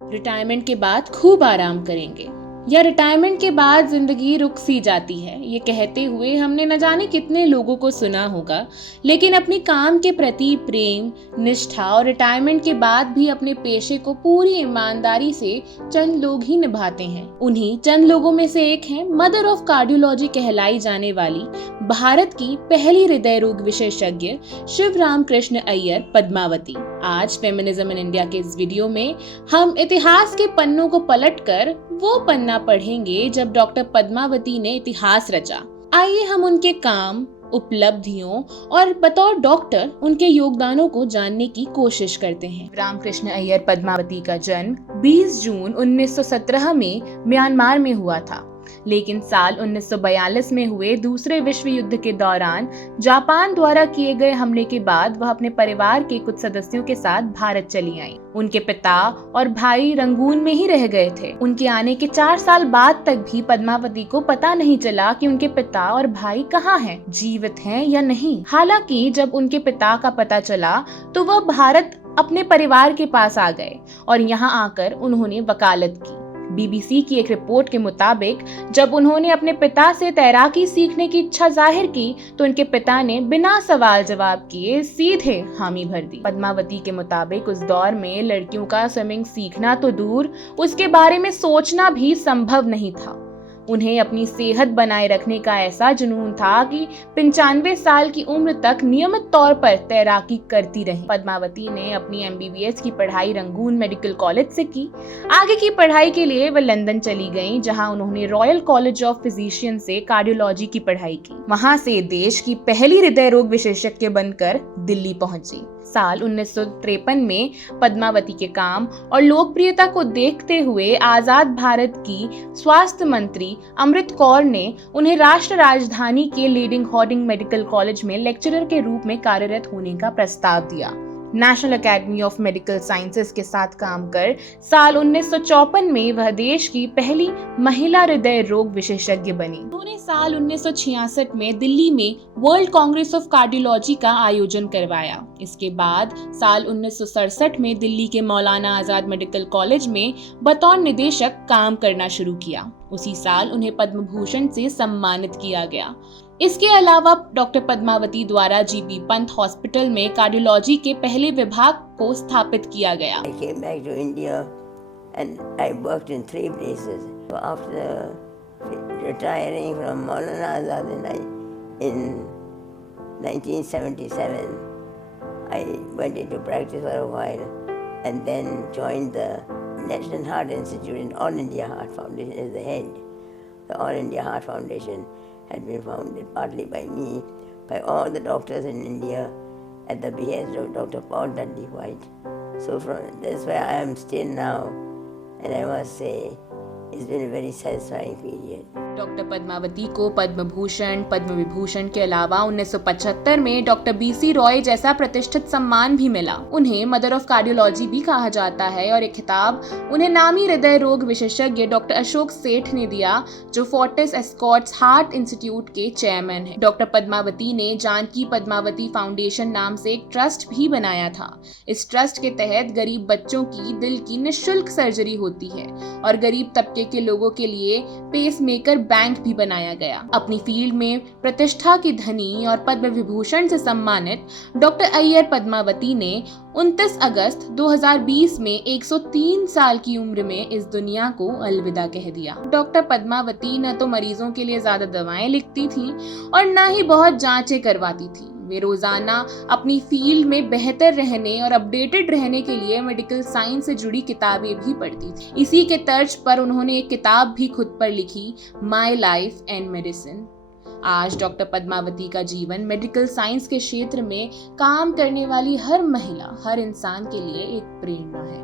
Retirement के बाद खूब आराम करेंगे या रिटायरमेंट के बाद जिंदगी रुक सी जाती है, ये कहते हुए हमने न जाने कितने लोगों को सुना होगा। लेकिन अपनी काम के प्रति प्रेम, निष्ठा और रिटायरमेंट के बाद भी अपने पेशे को पूरी ईमानदारी से चंद लोग ही निभाते हैं। उन्हीं चंद लोगों में से एक हैं मदर ऑफ कार्डियोलॉजी कहलाई जाने वाली भारत की पहली हृदय रोग विशेषज्ञ शिवराम कृष्ण अय्यर पद्मावती। आज फेमिनिज्म इन इंडिया के इस वीडियो में हम इतिहास के पन्नों को पलटकर वो पन्ना पढ़ेंगे जब डॉक्टर पद्मावती ने इतिहास रचा। आइए हम उनके काम, उपलब्धियों और बतौर डॉक्टर उनके योगदानों को जानने की कोशिश करते हैं। रामकृष्ण अय्यर पद्मावती का जन्म 20 जून 1917 में म्यांमार में हुआ था, लेकिन साल 1942 में हुए दूसरे विश्व युद्ध के दौरान जापान द्वारा किए गए हमले के बाद वह अपने परिवार के कुछ सदस्यों के साथ भारत चली आईं। उनके पिता और भाई रंगून में ही रह गए थे। उनके आने के 4 साल बाद तक भी पद्मावती को पता नहीं चला कि उनके पिता और भाई कहाँ हैं, जीवित हैं या नहीं। हालांकि जब उनके पिता का पता चला तो वह भारत अपने परिवार के पास आ गए और यहाँ आकर उन्होंने वकालत की। बीबीसी की एक रिपोर्ट के मुताबिक जब उन्होंने अपने पिता से तैराकी सीखने की इच्छा जाहिर की तो उनके पिता ने बिना सवाल जवाब किए सीधे हामी भर दी। पद्मावती के मुताबिक उस दौर में लड़कियों का स्विमिंग सीखना तो दूर, उसके बारे में सोचना भी संभव नहीं था। उन्हें अपनी सेहत बनाए रखने का ऐसा जुनून था कि 95 साल की उम्र तक नियमित तौर पर तैराकी करती रही। पद्मावती ने अपनी एमबीबीएस की पढ़ाई रंगून मेडिकल कॉलेज से की। आगे की पढ़ाई के लिए वह लंदन चली गईं, जहां उन्होंने रॉयल कॉलेज ऑफ फिजिशियन से कार्डियोलॉजी की पढ़ाई की। वहां से देश की पहली हृदय रोग विशेषज्ञ बनकर दिल्ली पहुंची। साल 1953 में पद्मावती के काम और लोकप्रियता को देखते हुए आजाद भारत की स्वास्थ्य मंत्री अमृत कौर ने उन्हें राष्ट्र राजधानी के लीडिंग हार्डिंग मेडिकल कॉलेज में लेक्चरर के रूप में कार्यरत होने का प्रस्ताव दिया। National academy of medical sciences के साथ काम कर साल 1954 में वह देश की पहली महिला हृदय रोग विशेषज्ञ बनी। उन्होंने साल 1966 में दिल्ली में वर्ल्ड कांग्रेस ऑफ कार्डियोलॉजी का आयोजन करवाया। इसके बाद साल 1967 में दिल्ली के मौलाना आजाद मेडिकल कॉलेज में बतौर निदेशक काम करना शुरू किया। उसी साल उन्हें पद्म भूषण से सम्मानित किया गया। इसके अलावा डॉक्टर पद्मावती द्वारा जीबी पंत हॉस्पिटल में कार्डियोलॉजी के पहले विभाग को स्थापित किया गया। I came back to India and I worked in 3 places. After retiring from Maulana Azad in 1977, I went into practice for a while and then joined the National Heart Institute and All India Heart Foundation as the head. The All India Heart Foundation had been founded partly by me, by all the doctors in India at the behest of Dr. Paul Dudley White. So that's where I am still now, and I must say it's been a very satisfying period. Doctor Padmavati को पद्म भूषण, पद्म विभूषण के अलावा 1975 में doctor BC Roy जैसा प्रतिष्ठित सम्मान भी मिला। उन्हें मदर ऑफ कार्डियोलॉजी भी कहा जाता है और एक खिताब उन्हें नामी हृदय रोग विशेषज्ञ डॉक्टर अशोक सेठ ने दिया, जो फोर्टिस एस्कॉट्स हार्ट इंस्टीट्यूट के चेयरमैन हैं। डॉक्टर पद्मावती ने जानकी पद्मावती फाउंडेशन नाम से एक ट्रस्ट भी बनाया था। इस ट्रस्ट के तहत गरीब बच्चों की दिल की निःशुल्क सर्जरी होती है और गरीब तबके के लोगों के लिए पेसमेकर बैंक भी बनाया गया। अपनी फील्ड में प्रतिष्ठा की धनी और पद्म विभूषण से सम्मानित डॉक्टर अय्यर पद्मावती ने 29 अगस्त 2020 में 103 साल की उम्र में इस दुनिया को अलविदा कह दिया। डॉक्टर पद्मावती न तो मरीजों के लिए ज्यादा दवाएं लिखती थीं और न ही बहुत जांचें करवाती थीं। वे रोजाना अपनी फील्ड में बेहतर रहने और अपडेटेड रहने के लिए मेडिकल साइंस से जुड़ी किताबें भी पढ़ती थी। इसी के तर्ज पर उन्होंने एक किताब भी खुद पर लिखी, माई लाइफ एंड मेडिसिन। आज डॉक्टर पद्मावती का जीवन मेडिकल साइंस के क्षेत्र में काम करने वाली हर महिला, हर इंसान के लिए एक प्रेरणा है।